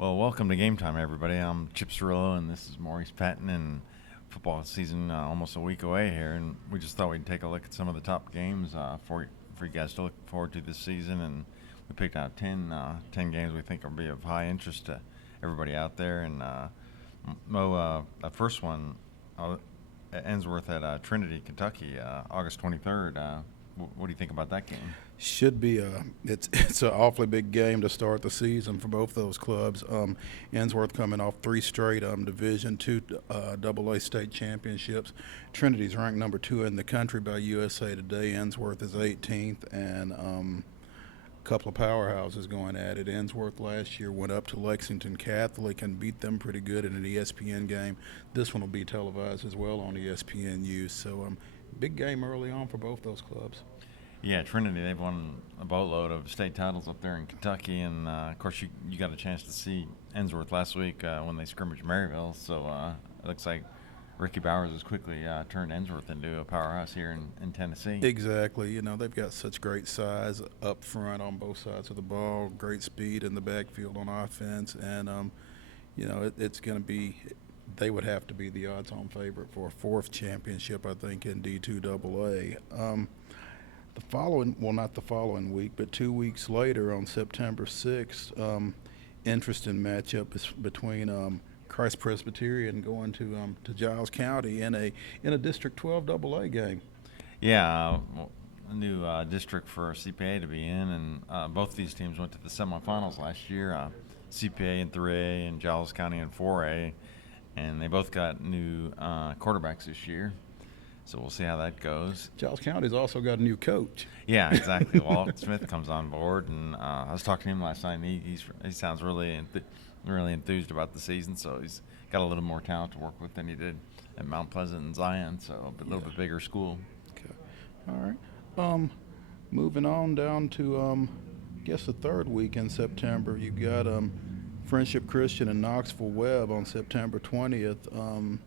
Well, welcome to Game Time, everybody. I'm Chip Cirillo, and this is Maurice Patton, and football season almost a week away here, and we just thought we'd take a look at some of the top games for you guys to look forward to this season, and we picked out 10 games we think will be of high interest to everybody out there, and Mo, the first one, Ensworth at Trinity, Kentucky, August 23rd. What do you think about that game? Should be it's an awfully big game to start the season for both those clubs. Ensworth coming off three straight Division II AA state championships. Trinity's ranked number 2 in the country by USA Today. Ensworth is 18th, and a couple of powerhouses going at it. Ensworth last year went up to Lexington Catholic and beat them pretty good in an ESPN game. This one will be televised as well on ESPNU. So big game early on for both those clubs. Yeah, Trinity, they've won a boatload of state titles up there in Kentucky, and of course you got a chance to see Ensworth last week when they scrimmaged Maryville, so it looks like Ricky Bowers has quickly turned Ensworth into a powerhouse here in Tennessee. Exactly. They've got such great size up front on both sides of the ball, great speed in the backfield on offense, and it's going to be – they would have to be the odds-on favorite for a fourth championship, I think, in D2 AA. Not the following week, but 2 weeks later on September 6th, interesting matchup is between Christ Presbyterian going to Giles County in a District 12 AA game. Yeah, a new district for CPA to be in, and both these teams went to the semifinals last year. CPA in 3A and Giles County in 4A, and they both got new quarterbacks this year. So we'll see how that goes. Giles County's also got a new coach. Yeah, exactly. Walt Smith comes on board, and I was talking to him last night, and he sounds really enthused about the season. So he's got a little more talent to work with than he did at Mount Pleasant and Zion, so a little bit bigger school. Okay. All right. Moving on down to I guess the third week in September, you've got Friendship Christian and Knoxville Webb on September 20th.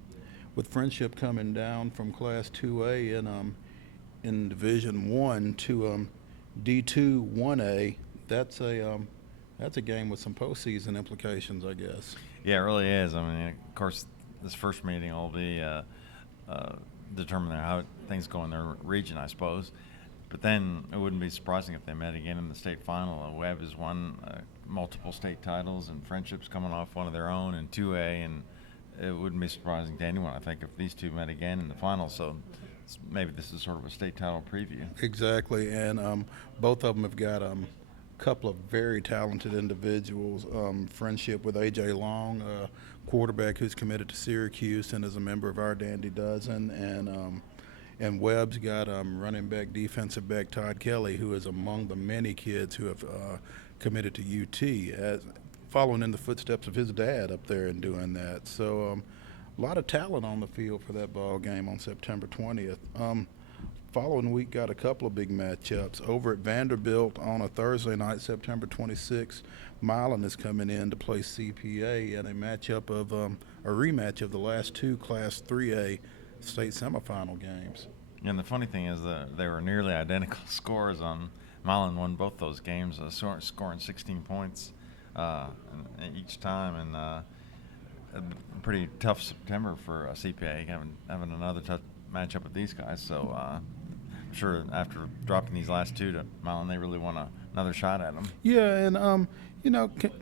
With Friendship coming down from Class 2A in Division 1 to D2 1A, that's a game with some postseason implications, I guess. Yeah, it really is. I mean, of course, this first meeting will be determining how things go in their region, I suppose. But then it wouldn't be surprising if they met again in the state final. Webb has won multiple state titles, and Friendship's coming off one of their own in 2A, and it wouldn't be surprising to anyone, I think, if these two met again in the final. So maybe this is sort of a state title preview. Exactly, and both of them have got a couple of very talented individuals. Friendship with A.J. Long, a quarterback who's committed to Syracuse and is a member of our Dandy Dozen, and Webb's got running back, defensive back Todd Kelly, who is among the many kids who have committed to UT, following in the footsteps of his dad up there and doing that. So a lot of talent on the field for that ball game on September 20th. Following week got a couple of big matchups. Over at Vanderbilt on a Thursday night, September 26th, Milan is coming in to play CPA in a matchup of a rematch of the last two Class 3A state semifinal games. And the funny thing is that they were nearly identical scores. Milan won both those games, scoring 16 points each time, and a pretty tough September for CPA having another tough matchup with these guys. So I'm sure after dropping these last two to Milan, they really want another shot at them. Yeah, and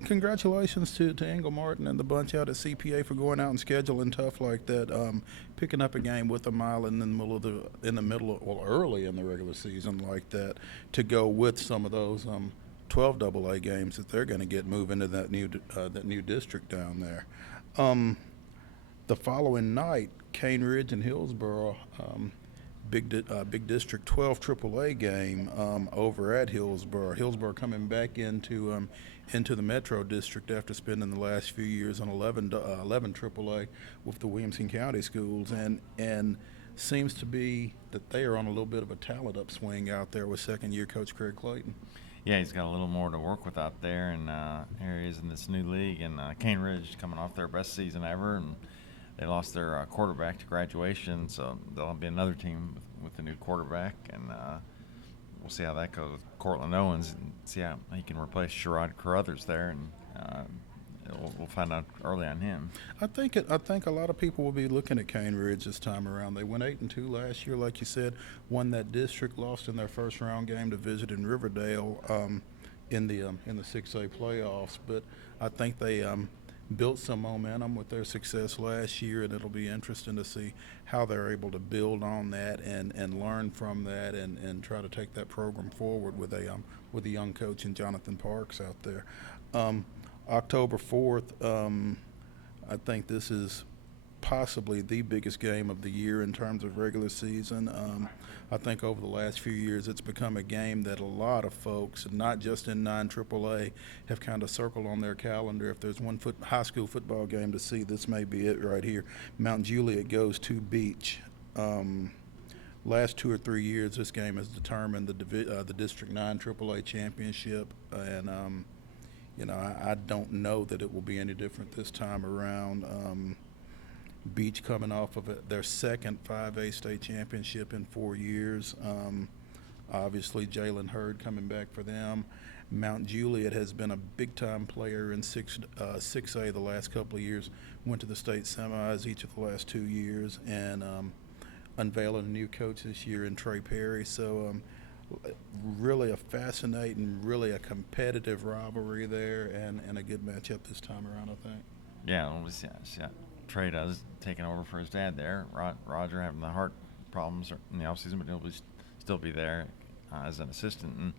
congratulations to Engel Martin and the bunch out at CPA for going out and scheduling tough like that, picking up a game with the Milan early in the regular season like that, to go with some of those 12 AA games that they're going to get moving to that new district down there. The following night, Cane Ridge and Hillsborough, big District 12 AAA game over at Hillsborough. Hillsborough coming back into the Metro District after spending the last few years on 11 AAA with the Williamson County schools, and seems to be that they are on a little bit of a talent upswing out there with second-year coach Craig Clayton. Yeah, he's got a little more to work with out there, and here he is in this new league. And Cane Ridge coming off their best season ever, and they lost their quarterback to graduation, so there'll be another team with the new quarterback, and we'll see how that goes with Cortland Owens and see how he can replace Sherrod Carruthers there. And we'll find out early on him. I think a lot of people will be looking at Cane Ridge this time around. They went 8-2 last year, like you said, won that district, lost in their first round game to Visit in Riverdale in the 6A playoffs. But I think they built some momentum with their success last year, and it'll be interesting to see how they're able to build on that and learn from that and try to take that program forward with a young coach in Jonathan Parks out there. October 4th, I think this is possibly the biggest game of the year in terms of regular season. I think over the last few years it's become a game that a lot of folks, not just in non-AAA, have kind of circled on their calendar. If there's one high school football game to see, this may be it right here. Mount Juliet goes to Beach. Last 2 or 3 years, this game has determined the District 9 AAA championship, and I don't know that it will be any different this time around. Beach coming off of their second 5A state championship in 4 years. Obviously, Jalen Hurd coming back for them. Mount Juliet has been a big-time player in 6A the last couple of years. Went to the state semis each of the last 2 years, and unveiling a new coach this year in Trey Perry. So really a fascinating, really a competitive rivalry there, and a good matchup this time around, I think. Yeah, Trey does taking over for his dad there. Roger having the heart problems in the offseason, but he'll still be there as an assistant. And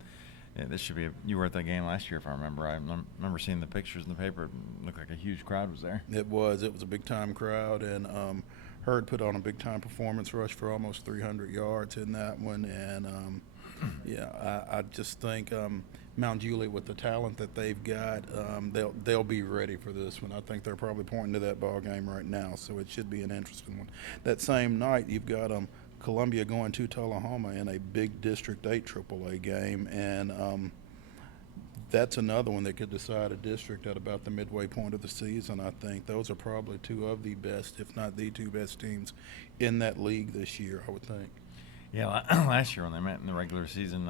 yeah, this should be you were at that game last year, if I remember. I remember seeing the pictures in the paper. It looked like a huge crowd was there. It was a big-time crowd, and Hurd put on a big-time performance, rush for almost 300 yards in that one. And, I just think Mount Juliet, with the talent that they've got, they'll be ready for this one. I think they're probably pointing to that ball game right now, so it should be an interesting one. That same night, you've got Columbia going to Tullahoma in a big District 8 AAA game, and that's another one that could decide a district at about the midway point of the season. I think those are probably two of the best, if not the two best teams in that league this year, I would think. Yeah, last year when they met in the regular season,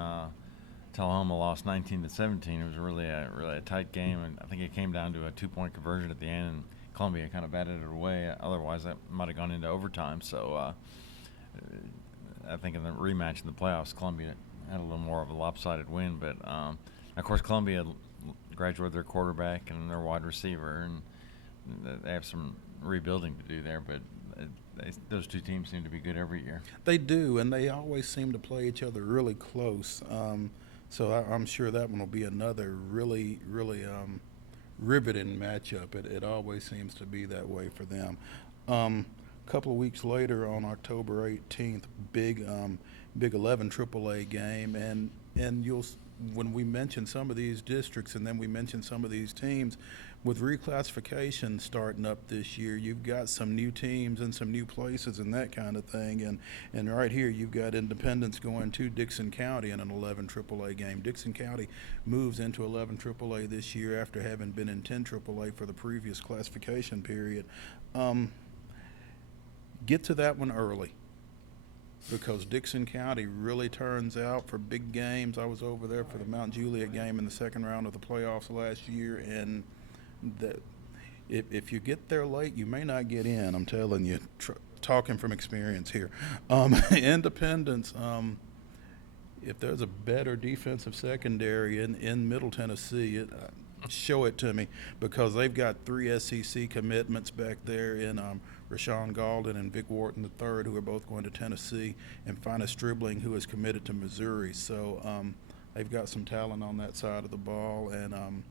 Tullahoma lost 19-17. It was really a tight game, and I think it came down to a 2-point conversion at the end, and Columbia kind of batted it away. Otherwise, that might have gone into overtime. So I think in the rematch in the playoffs, Columbia had a little more of a lopsided win. But, of course, Columbia graduated their quarterback and their wide receiver, and they have some rebuilding to do there. But those two teams seem to be good every year. They do, and they always seem to play each other really close. So I'm sure that one will be another really, really riveting matchup. It always seems to be that way for them. A couple of weeks later, on October 18th, big 11 AAA game, and when we mention some of these districts and then we mention some of these teams, with reclassification starting up this year, you've got some new teams and some new places and that kind of thing. And right here, you've got Independence going to Dickson County in an 11 AAA game. Dickson County moves into 11 AAA this year after having been in 10 AAA for the previous classification period. Get to that one early, because Dickson County really turns out for big games. I was over there for the Mount Juliet game in the second round of the playoffs last year, and if you get there late, you may not get in. I'm telling you, talking from experience here. Independence, if there's a better defensive secondary in Middle Tennessee, show it to me, because they've got 3 SEC commitments back there in Rashawn Galden and Vic Wharton III, who are both going to Tennessee, and Finest Stribling, who is committed to Missouri. So they've got some talent on that side of the ball, and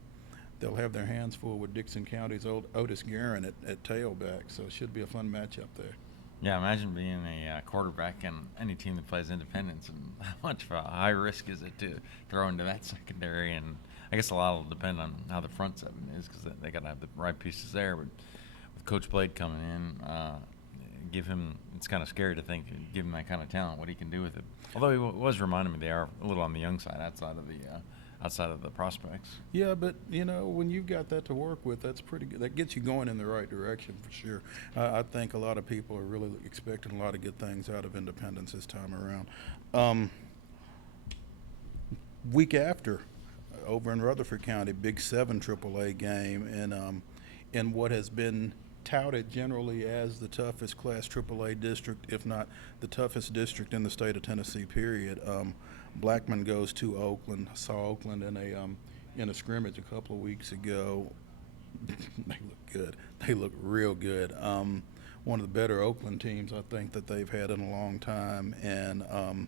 they'll have their hands full with Dickson County's old Otis Guerin at tailback. So it should be a fun matchup there. Yeah, imagine being a quarterback in any team that plays Independence, and how much of a high risk is it to throw into that secondary. And I guess a lot will depend on how the front seven is, because they got to have the right pieces there. But with Coach Blade coming in, it's kind of scary to think, give him that kind of talent, what he can do with it. Although he was reminding me they are a little on the young side outside of the prospects. Yeah, but when you've got that to work with, that's pretty good. That gets you going in the right direction for sure. I think a lot of people are really expecting a lot of good things out of Independence this time around. Week after, over in Rutherford County, big 7 AAA game, and in what has been touted generally as the toughest Class AAA district, if not the toughest district in the state of Tennessee, period. Blackman goes to Oakland. I saw Oakland in a scrimmage a couple of weeks ago. They look good. They look real good. One of the better Oakland teams I think that they've had in a long time, and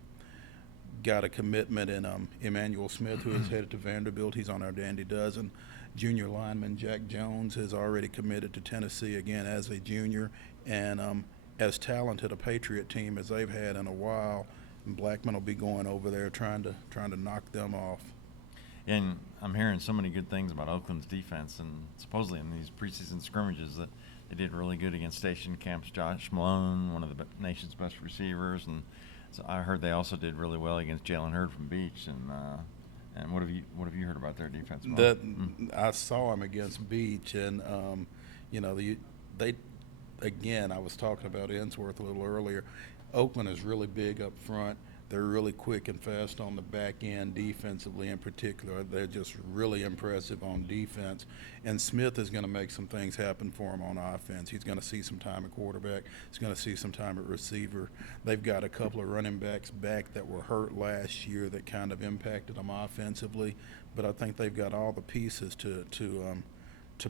got a commitment in Emmanuel Smith, who is headed to Vanderbilt. He's on our Dandy Dozen. Junior lineman Jack Jones has already committed to Tennessee again as a junior, and as talented a Patriot team as they've had in a while. And Blackman will be going over there trying to knock them off. And I'm hearing so many good things about Oakland's defense, and supposedly in these preseason scrimmages that they did really good against station camps. Josh Malone, one of the nation's best receivers, and so I heard they also did really well against Jalen Hurd from Beach. And what have you heard about their defense? I saw them against Beach, and they again. I was talking about Ensworth a little earlier. Oakland is really big up front. They're really quick and fast on the back end defensively in particular. They're just really impressive on defense. And Smith is going to make some things happen for him on offense. He's going to see some time at quarterback. He's going to see some time at receiver. They've got a couple of running backs back that were hurt last year that kind of impacted them offensively. But I think they've got all the pieces to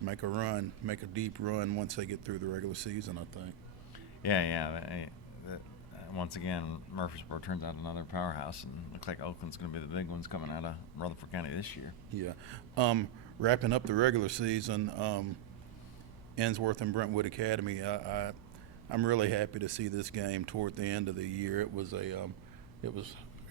make a run, make a deep run once they get through the regular season, I think. Yeah. Once again, Murfreesboro turns out another powerhouse, and looks like Oakland's going to be the big ones coming out of Rutherford County this year. Yeah. Wrapping up the regular season, Ensworth and Brentwood Academy, I'm really happy to see this game toward the end of the year. It was I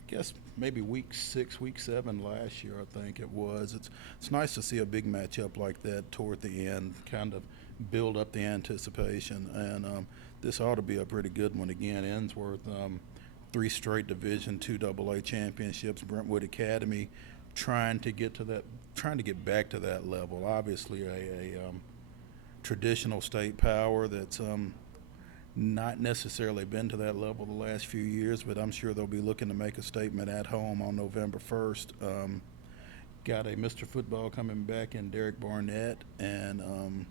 guess maybe week 6, week 7 last year, I think it was. It's nice to see a big matchup like that toward the end, kind of build up the anticipation, and this ought to be a pretty good one again. Ensworth, 3 straight Division II AA championships. Brentwood Academy trying to get back to that level. Obviously, a traditional state power that's not necessarily been to that level the last few years, but I'm sure they'll be looking to make a statement at home on November 1st. Got a Mr. Football coming back in Derek Barnett, and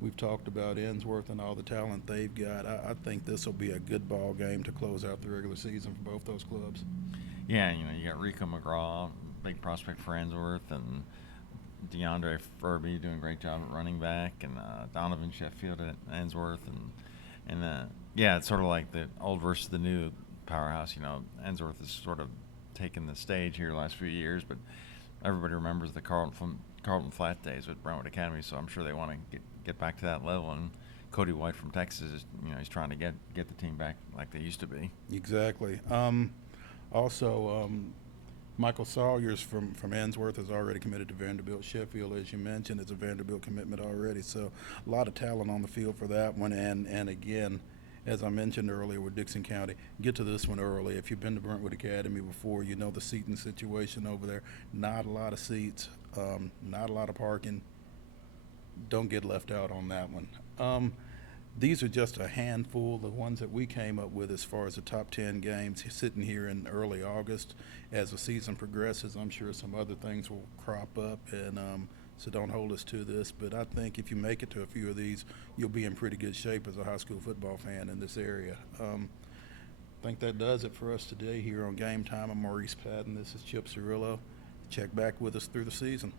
we've talked about Ensworth and all the talent they've got. I think this will be a good ball game to close out the regular season for both those clubs. Yeah, you got Rico McGraw, big prospect for Ensworth, and DeAndre Furby doing a great job at running back, and Donovan Sheffield at Ensworth, and yeah, it's sort of like the old versus the new powerhouse. Ensworth has sort of taken the stage here the last few years, but everybody remembers the Carlton Flat days with Brentwood Academy, so I'm sure they want to get back to that level. And Cody White from Texas is, he's trying to get the team back like they used to be. Exactly. Also, Michael Sawyers from Ensworth has already committed to Vanderbilt. Sheffield, as you mentioned, is a Vanderbilt commitment already. So a lot of talent on the field for that one. And again, as I mentioned earlier with Dickson County, get to this one early. If you've been to Brentwood Academy before, you know the seating situation over there. Not a lot of seats, not a lot of parking. Don't get left out on that one. These are just a handful, the ones that we came up with as far as the top 10 games sitting here in early August. As the season progresses, I'm sure some other things will crop up, and so don't hold us to this. But I think if you make it to a few of these, you'll be in pretty good shape as a high school football fan in this area. I think that does it for us today here on Game Time. I'm Maurice Patton. This is Chip Cirillo. Check back with us through the season.